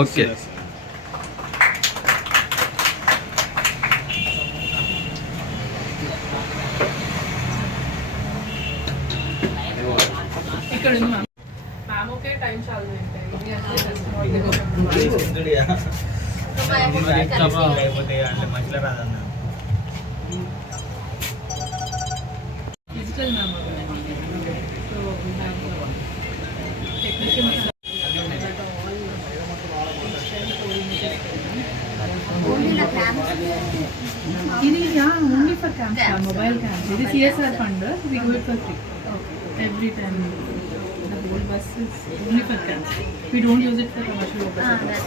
Okay. ఇక్కడ ఉంది ma'am okay time చాలా డిజిటల్ మ్యామ్ సో టెక్నీషియన్ ఇది only for camps mobile camps ఇది CSR fund we do it for free every time the whole bus is only for camps. We don't use it for commercial purposes.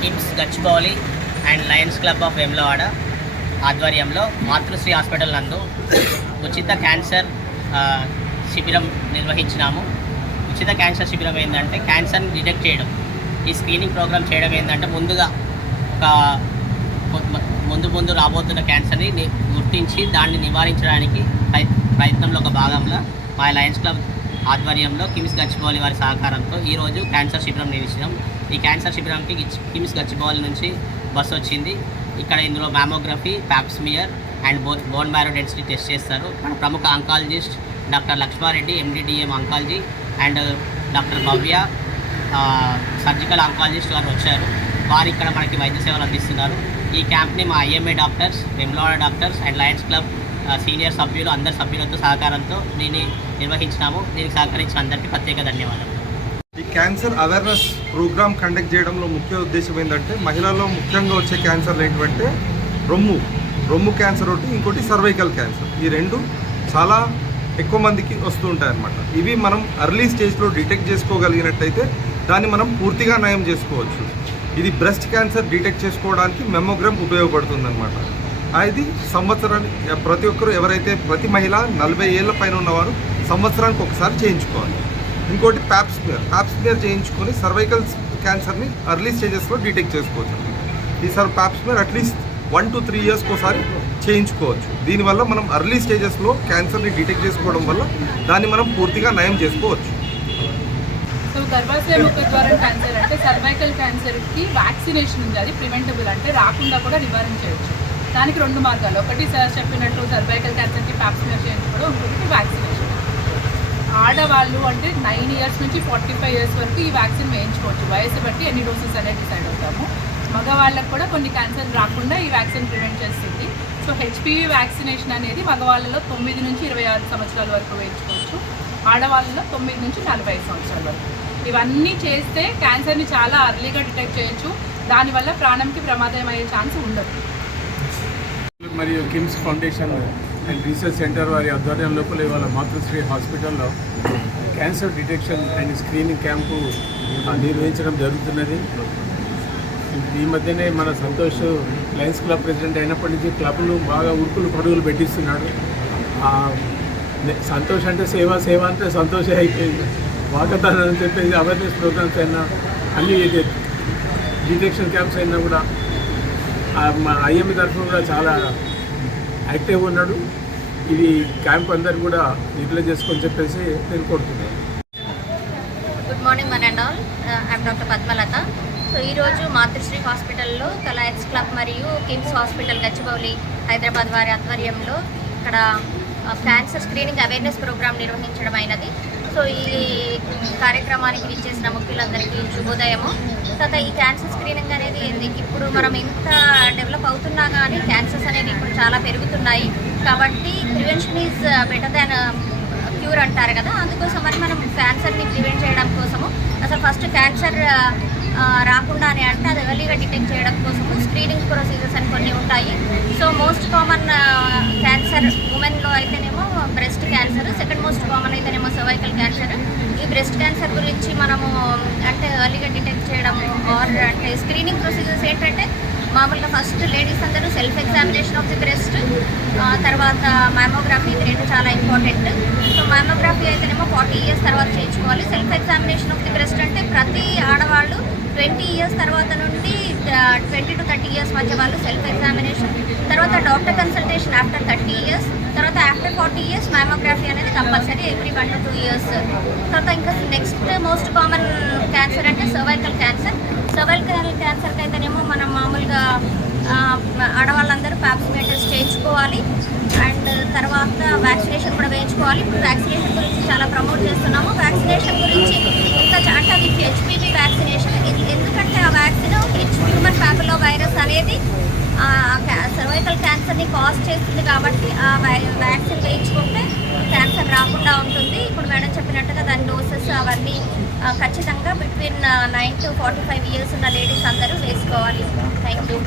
KIMS Gachibowli and Lions club of Vemulawada ఆధ్వర్యంలో మాతృశ్రీ hospital నందు ఉచిత cancer శిబిరం నిర్వహించినాము. ఉచిత cancer శిబిరం ఏంటంటే క్యాన్సర్ని detect చేయడం, ఈ స్క్రీనింగ్ ప్రోగ్రామ్ చేయడం ఏంటంటే ముందుగా ముందు రాబోతున్న క్యాన్సర్ని గుర్తించి దాన్ని నివారించడానికి ప్రయత్నంలో ఒక భాగంలో మా లయన్స్ క్లబ్ ఆధ్వర్యంలో కిమ్స్ గచ్చిబౌలి వారి సహకారంతో ఈరోజు క్యాన్సర్ శిబిరం నిర్వహించాం. ఈ క్యాన్సర్ శిబిరంకి కిమ్స్ గచ్చిబౌలి నుంచి బస్సు వచ్చింది. ఇక్కడ ఇందులో mammography, pap smear and bone marrow density test చేస్తారు. మన ప్రముఖ oncologist doctor Lakshmareddy MD/DM oncology and doctor Bhavya surgical oncologist వారు వచ్చారు. వారు ఇక్కడ మనకి వైద్య సేవలు అందిస్తున్నారు. ఈ క్యాంప్ని మా IMA doctors, Vemulawada doctors and Lions club senior సభ్యులు అందరి సభ్యులతో సహకారంతో దీన్ని నిర్వహించినాము. దీనికి సహకరించిన అందరికీ ప్రత్యేక ధన్యవాదాలు. ఈ క్యాన్సర్ అవేర్నెస్ ప్రోగ్రామ్ కండక్ట్ చేయడంలో ముఖ్య ఉద్దేశం ఏంటంటే మహిళల్లో ముఖ్యంగా వచ్చే క్యాన్సర్లు ఏంటంటే రొమ్ము క్యాన్సర్ ఒకటి, ఇంకోటి సర్వైకల్ క్యాన్సర్. ఈ రెండు చాలా ఎక్కువ మందికి వస్తూ ఉంటాయి అన్నమాట. ఇవి మనం ఎర్లీ స్టేజ్లో డిటెక్ట్ చేసుకోగలిగినట్టయితే దాన్ని మనం పూర్తిగా నయం చేసుకోవచ్చు. ఇది బ్రెస్ట్ క్యాన్సర్ డిటెక్ట్ చేసుకోవడానికి మెమోగ్రామ్ ఉపయోగపడుతుందన్నమాట. అది సంవత్సరానికి ప్రతి మహిళ 40 ఏళ్ళ పైన ఉన్నవారు సంవత్సరానికి ఒకసారి చేయించుకోవాలి. ఇంకోటి ప్యాప్స్మియర్ చేయించుకొని సర్వైకల్ క్యాన్సర్ని ఎర్లీ స్టేజెస్లో డిటెక్ట్ చేసుకోవచ్చు. ఈ ప్యాప్స్మియర్ అట్లీస్ట్ 1 to 3 ఇయర్స్కి ఒకసారి చేయించుకోవచ్చు. దీనివల్ల మనం ఎర్లీ స్టేజెస్లో క్యాన్సర్ని డిటెక్ట్ చేసుకోవడం వల్ల దాన్ని మనం పూర్తిగా నయం చేసుకోవచ్చు. సో గర్భాశయ ముఖద్వారం క్యాన్సర్ అంటే సర్వైకల్ క్యాన్సర్కి వ్యాక్సినేషన్ ఉంది. అది ప్రివెంటబుల్ అంటే రాకుండా కూడా నివారించవచ్చు. దానికి 2 మార్గాలు. ఒకటి సార్ చెప్పినట్టు సర్వైకల్ క్యాన్సర్కి ప్యాప్స్మియర్ చేయించుకోవడం, ఇంకొకటి వ్యాక్సినేషన్. ఆడవాళ్ళు అంటే 9 ఇయర్స్ నుంచి 45 ఇయర్స్ వరకు ఈ వ్యాక్సిన్ వేయించుకోవచ్చు. వయసు బట్టి ఎన్ని డోసెస్ అనేది డిసైడ్ అవుతాము. మగవాళ్ళకు కూడా కొన్ని క్యాన్సర్ రాకుండా ఈ వ్యాక్సిన్ ప్రివెంట్ చేస్తుంది. సో HPV వ్యాక్సినేషన్ అనేది మగవాళ్ళలో 9 నుంచి 26 సంవత్సరాల వరకు వేయించుకోవచ్చు. ఆడవాళ్ళలో 9 నుంచి 45 సంవత్సరాల వరకు. ఇవన్నీ చేస్తే క్యాన్సర్ని చాలా అర్లీగా డిటెక్ట్ చేయొచ్చు. దానివల్ల ప్రాణంకి ప్రమాదం అయ్యే ఛాన్స్ ఉండదు. మరియు KIMS foundation and research centre వారి ఆధ్వర్యం లోపల ఇవాళ మాతృశ్రీ హాస్పిటల్లో cancer detection and screening camp నిర్వహించడం జరుగుతున్నది. ఈ మధ్యనే మన సంతోష్ లయన్స్ క్లబ్ ప్రెసిడెంట్ అయినప్పటి నుంచి క్లబ్లు బాగా ఉరుకులు పరుగులు పెట్టిస్తున్నాడు. సంతోష్ అంటే సేవ అంటే సంతోషే అయిపోయింది. వాకథాన్ అని చెప్పేసి అవేర్నెస్ ప్రోగ్రామ్స్ అయినా అన్ని డిటెక్షన్ క్యాంప్స్ అయినా కూడా మా IMA తరఫున కూడా చాలా యాక్టివ్గా ఉన్నాడు. ఇది క్యాంప్ అందరు కూడా యూటిలైజ్ చేసుకొని చెప్పేసి నేను కోరుతున్నాను. Good morning one and all. I'm doctor Padmalatha. So ఈరోజు మాతృశ్రీ హాస్పిటల్లో లయన్స్ క్లబ్ మరియు కిమ్స్ హాస్పిటల్ గచ్చిబౌలి హైదరాబాద్ వారి ఆధ్వర్యంలో ఇక్కడ క్యాన్సర్ స్క్రీనింగ్ అవేర్నెస్ ప్రోగ్రామ్ నిర్వహించడం అయినది. సో ఈ కార్యక్రమానికి విచ్చేసిన ముఖ్యులందరికీ శుభోదయము. తర్వాత ఈ క్యాన్సర్ స్క్రీనింగ్ అనేది ఇప్పుడు మనం ఎంత డెవలప్ అవుతున్నా కానీ క్యాన్సర్స్ అనేవి ఇప్పుడు చాలా పెరుగుతున్నాయి. కాబట్టి prevention is better than cure అంటారు కదా. అందుకోసం మరి మనం క్యాన్సర్ని ప్రివెంట్ చేయడం కోసము అసలు ఫస్ట్ క్యాన్సర్ రాకుండానే అంటే అది ఎర్లీగా డిటెక్ట్ చేయడం కోసము స్క్రీనింగ్ ప్రొసీజర్స్ అని కొన్ని ఉంటాయి. సో మోస్ట్ కామన్ క్యాన్సర్ ఉమెన్లో అయితేనేమో breast cancer, second most common అయితేనేమో సర్వైకల్ క్యాన్సర్. ఈ బ్రెస్ట్ క్యాన్సర్ గురించి మనము అంటే ఎర్లీగా డిటెక్ట్ చేయడము ఆర్ అంటే స్క్రీనింగ్ ప్రొసీజర్స్ ఏంటంటే మామూలుగా ఫస్ట్ లేడీస్ అందరూ self examination of the breast, తర్వాత మ్యామోగ్రఫీ, ఇది రెండు చాలా ఇంపార్టెంట్. సో మ్యామోగ్రఫీ అయితేనేమో 40 years తర్వాత చేయించుకోవాలి. Self examination of the breast అంటే ప్రతి ఆడవాళ్ళు 20 years తర్వాత నుండి 20 to 30 years మధ్య వాళ్ళు సెల్ఫ్ ఎగ్జామినేషన్, తర్వాత డాక్టర్ కన్సల్టేషన్ ఆఫ్టర్ 30 years, తర్వాత ఆఫ్టర్ 40 years మ్యామోగ్రఫీ అనేది కంపల్సరీ ఎవ్రీ 1 to 2 years. తర్వాత ఇంకా నెక్స్ట్ మోస్ట్ కామన్ క్యాన్సర్ అంటే సర్వైకల్ క్యాన్సర్. సర్వైకల్ క్యాన్సర్కి అయితేనేమో మనం మామూలుగా ఆడవాళ్ళందరూ ప్యాప్స్మేటర్స్ చేయించుకోవాలి అండ్ తర్వాత వ్యాక్సినేషన్ కూడా వేయించుకోవాలి. ఇప్పుడు వ్యాక్సినేషన్ గురించి చాలా ప్రమోట్ చేస్తున్నాము. వ్యాక్సినేషన్ గురించి ఇంకా అంటే అది HPV వ్యాక్సినేషన్. ఎందుకంటే ఆ వ్యాక్సిన్ హ్యూమన్ ప్యాపిలో వైరస్ అనేది సర్వైకల్ క్యాన్సర్ని కాజ్ చేస్తుంది కాబట్టి ఆ వ్యాక్సిన్ వేయించుకుంటే క్యాన్సర్ రాకుండా ఉంటుంది. ఇప్పుడు మేడం చెప్పినట్టుగా దాని డోసెస్ అవన్నీ ఖచ్చితంగా బిట్వీన్ 9 to 45 years ఉన్న లేడీస్ అందరూ వేసుకోవాలి. Thank you.